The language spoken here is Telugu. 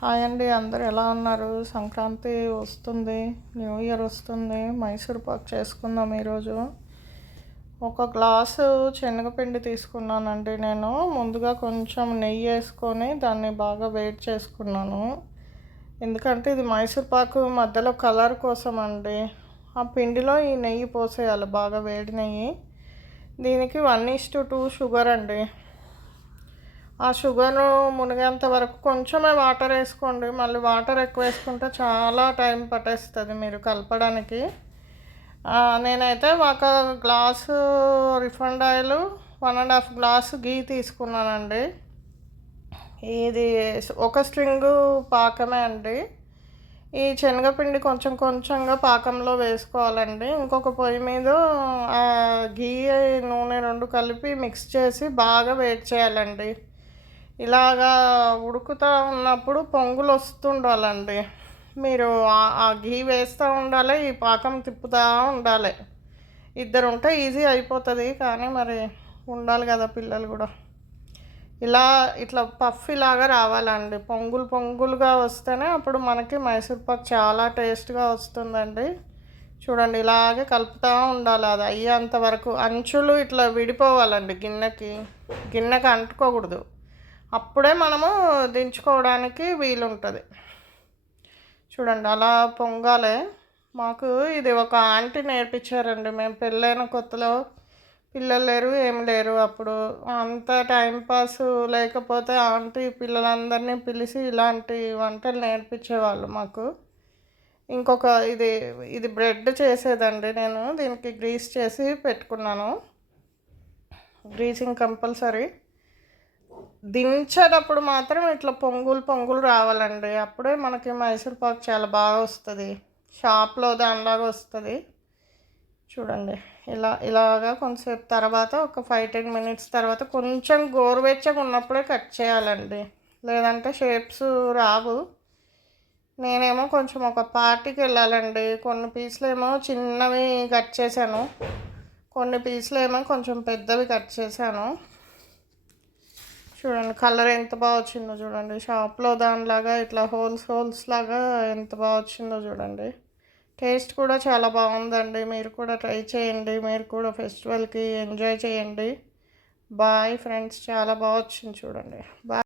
హాయ్ అండి, అందరూ ఎలా ఉన్నారు? సంక్రాంతి వస్తుంది, న్యూ ఇయర్ వస్తుంది. మైసూర్ పాక్ చేసుకుందాం ఈరోజు. ఒక గ్లాసు శనగపిండి తీసుకున్నానండి. నేను ముందుగా కొంచెం నెయ్యి వేసుకొని దాన్ని బాగా వేడి చేసుకున్నాను. ఎందుకంటే ఇది మైసూర్ పాకు మధ్యలో కలర్ కోసం అండి. ఆ పిండిలో ఈ నెయ్యి పోసేయాలి, బాగా వేడి నెయ్యి. దీనికి 1:2 షుగర్ అండి. ఆ షుగర్ మునిగేంత వరకు కొంచెమే వాటర్ వేసుకోండి. మళ్ళీ వాటర్ ఎక్కువ వేసుకుంటే చాలా టైం పట్టేస్తుంది మీరు కలపడానికి. నేనైతే ఒక గ్లాసు రిఫైండ్ ఆయిల్, 1.5 గ్లాసు గీ తీసుకున్నానండి. ఇది ఒక స్ట్రింగు పాకమే అండి. ఈ శనగపిండి కొంచెం కొంచెంగా పాకంలో వేసుకోవాలండి. ఇంకొక పొయ్యి మీద గీ నూనె రెండు కలిపి మిక్స్ చేసి బాగా వేడి చేయాలండి. ఇలాగా ఉడుకుతూ ఉన్నప్పుడు పొంగులు వస్తుండాలండి. మీరు ఆ గీ వేస్తూ ఉండాలి, ఈ పాకం తిప్పుతూ ఉండాలి. ఇద్దరు ఉంటే ఈజీ అయిపోతుంది, కానీ మరి ఉండాలి కదా పిల్లలు కూడా. ఇట్లా పఫ్ ఇలాగా రావాలండి. పొంగులు పొంగులుగా వస్తేనే అప్పుడు మనకి మైసూర్ పాక్ చాలా టేస్ట్గా వస్తుందండి. చూడండి, ఇలాగే కలుపుతూ ఉండాలి. అది అయ్యేంత వరకు అంచులు ఇట్లా విడిపోవాలండి. గిన్నెకి అంటుకోకూడదు. అప్పుడే మనము దించుకోవడానికి వీలుంటుంది. చూడండి, అలా పొంగాలి. మాకు ఇది ఒక ఆంటీ నేర్పించారండి. మేము పెళ్ళైన కొత్తలో పిల్లలు లేరు, ఏం లేరు. అప్పుడు అంత టైంపాస్ లేకపోతే ఆంటీ పిల్లలందరినీ పిలిచి ఇలాంటి వంటలు నేర్పించేవాళ్ళు మాకు. ఇంకొక ఇది బ్రెడ్ చేసేదండి. నేను దీనికి గ్రీస్ చేసి పెట్టుకున్నాను. Greasing compulsory. దించేటప్పుడు మాత్రం ఇట్లా పొంగులు పొంగులు రావాలండి. అప్పుడే మనకి మైసూర్ పాక్ చాలా బాగా వస్తుంది. షాప్లో దానిలాగా వస్తుంది. చూడండి, ఇలాగా కొంతసేపు తర్వాత ఒక 5-10 మినిట్స్ తర్వాత కొంచెం గోరువెచ్చగా ఉన్నప్పుడే కట్ చేయాలండి, లేదంటే షేప్స్ రావు. నేనేమో కొంచెం ఒక పార్టీకి వెళ్ళాలండి. కొన్ని పీసులు ఏమో చిన్నవి కట్ చేశాను, కొన్ని పీసులు ఏమో కొంచెం పెద్దవి కట్ చేశాను. చూడండి, కలర్ ఎంత బాగా వచ్చిందో చూడండి. షాప్లో దానిలాగా ఇట్లా హోల్స్ లాగా ఎంత బాగా వచ్చిందో చూడండి. టేస్ట్ కూడా చాలా బాగుందండి. మీరు కూడా ట్రై చేయండి. మీరు కూడా ఫెస్టివల్కి ఎంజాయ్ చేయండి. బాయ్ ఫ్రెండ్స్, చాలా బాగా వచ్చింది చూడండి. బాయ్.